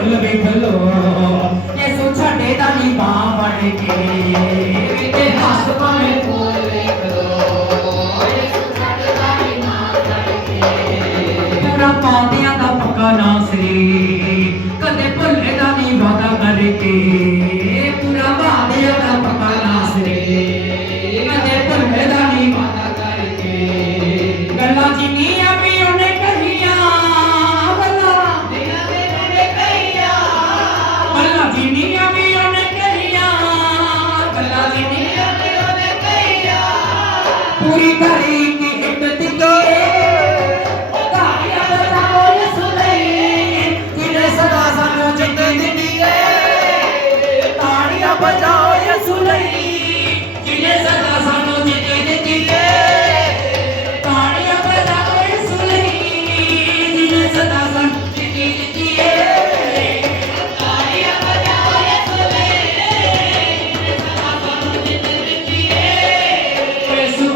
डुल में खलो ये सोचा डेदा नी बावड़ के পুরি তারি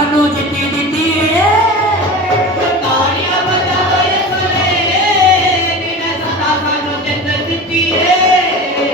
Bandung, know.